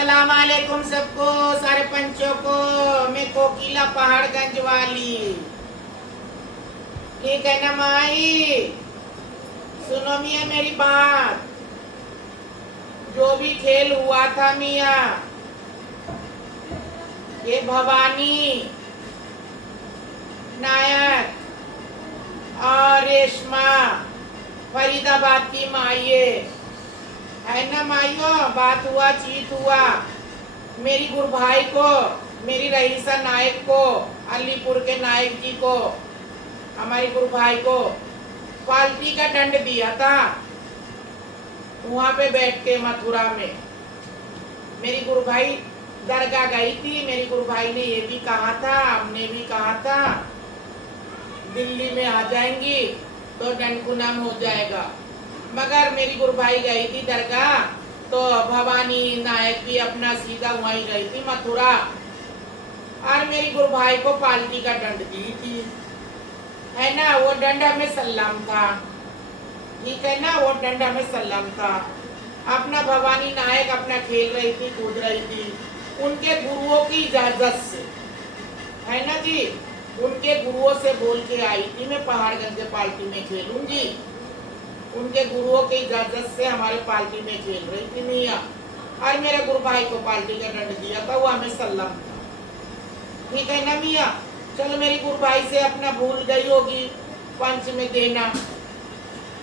अस्सलाम वालेकुम सबको, सारे पंचों को। मैं कोकिला पहाड़गंज वाली। ठीक है ना माई? सुनो मियाँ मेरी बात। जो भी खेल हुआ था मियाँ, ये भवानी नायक और रेशमा फरीदाबाद की माइये है ना माइयो। बात हुआ, चीत हुआ। मेरी गुरु भाई को, मेरी रईसा नायक को, अलीपुर के नायक जी को, हमारे गुरु भाई को पाल्टी का दंड दिया था वहां पे बैठ के मथुरा में। मेरी गुरु भाई दरगाह गई थी। मेरी गुरु भाई ने ये भी कहा था, हमने भी कहा था, दिल्ली में आ जाएंगी तो दंडकुनाम हो जाएगा। मगर मेरी गुरु भाई गई थी दरगाह, तो भवानी नायक भी अपना सीधा वहीं गई थी मथुरा, और मेरी गुरु भाई को पाल्टी का दंड दी थी, है ना। वो दंड हमें सलाम था, ठीक है ना। वो दंड हमें सलाम था। अपना भवानी नायक अपना खेल रही थी, कूद रही थी, उनके गुरुओं की इजाजत से, है ना जी। उनके गुरुओं से बोल के आई थी मैं पहाड़गंज पार्टी में खेलूंगी। उनके गुरुओं की इजाजत से हमारे पार्टी में खेल रही थी मियाँ, और मेरे गुरु भाई को पार्टी का दंड दिया था, वो हमें सलाम था, ठीक है ना मियाँ। चलो मेरी गुरु भाई से अपना भूल गई होगी पंच में देना,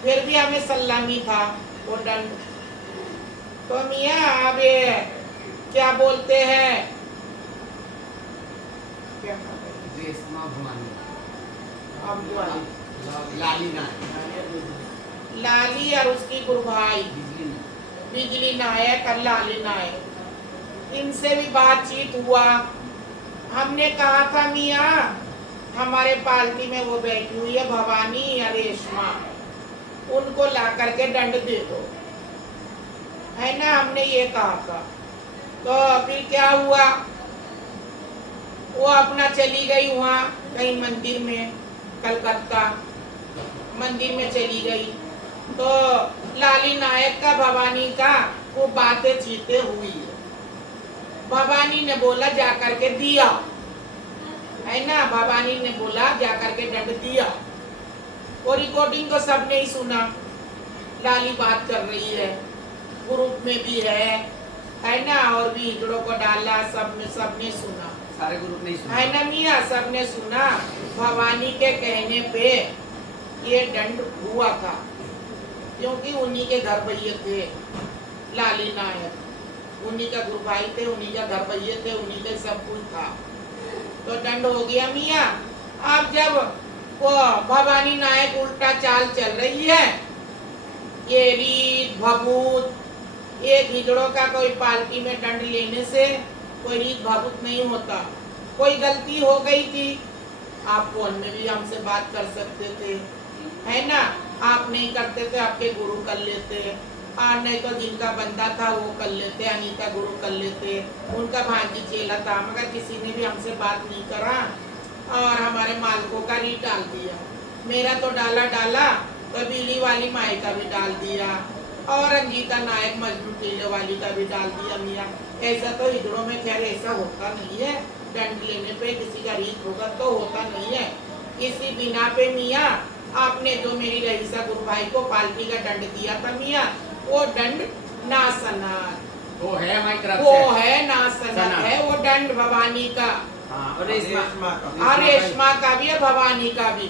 फिर भी हमें सलामी था वो दंड। तो मियाँ अब ये क्या बोलते हैं, क्या रेशमा भवानी, अब जो आई लाली लाली और उसकी गुरु भाई बिजली नायक और लाली नायक, इनसे भी बातचीत हुआ। हमने कहा था मियाँ हमारे पार्टी में वो बैठी हुई है भवानी या रेशमा, उनको ला करके दंड दे दो, है ना, हमने ये कहा था। तो फिर क्या हुआ, वो अपना चली गई वहाँ कहीं मंदिर में, कलकत्ता मंदिर में चली गई। तो लाली नायक का भवानी का वो बातें चीते हुई है। भवानी ने बोला जा करके दिया, है ना। भवानी ने बोला जा करके दंड दिया। वो रिकॉर्डिंग तो सबने ही सुना, लाली बात कर रही है, ग्रुप में भी है ना, और भी हिजड़ों को डाला, सबने सुना, सारे ग्रुप नहीं सुना, है ना मियाँ, सबने सुना। भवानी के कहने पे ये दंड हुआ था, क्योंकि उन्हीं के घर भैये थे लाली नायक, उन्हीं का गुरु भाई थे, उन्हीं का घर भैये थे, उन्हीं का सब कुछ था। तो दंड हो गया मियाँ। अब जब वो भवानी नायक उल्टा चाल चल रही है, ये रीत भभूत, एक हिजड़ों का कोई पार्टी में दंड लेने से कोई रीत भभूत नहीं होता। कोई गलती हो गई थी, आप फोन में भी हमसे बात कर सकते थे, है ना। आप नहीं करते थे, आपके गुरु कर लेते, और नहीं तो जिनका बंदा था वो कर लेते, अनीता गुरु कर लेते, उनका भांजी चेला था। मगर किसी ने भी हमसे बात नहीं करा और हमारे मालिकों का रीत डाल दिया। मेरा तो डाला, कबीली वाली माई का भी डाल दिया, और रंजीता नायक मजनू टीले वाली का भी डाल दिया मियाँ। ऐसा तो हिजड़ों में खैर ऐसा होता नहीं है, दंड लेने पे किसी का रीत होगा तो होता नहीं है। इसी बिना पे मियाँ आपने जो मेरी रईसा गुरु भाई को पाल्टी का दंड दिया था मियाँ, वो दंड नासनात, वो है हमारी तरफ वो से, है नासनात है वो दंड भवानी का, हाँ, और रेशमा का भी है, भवानी का भी,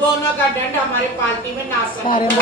दोनों का दंड हमारे पार्टी में नासनात।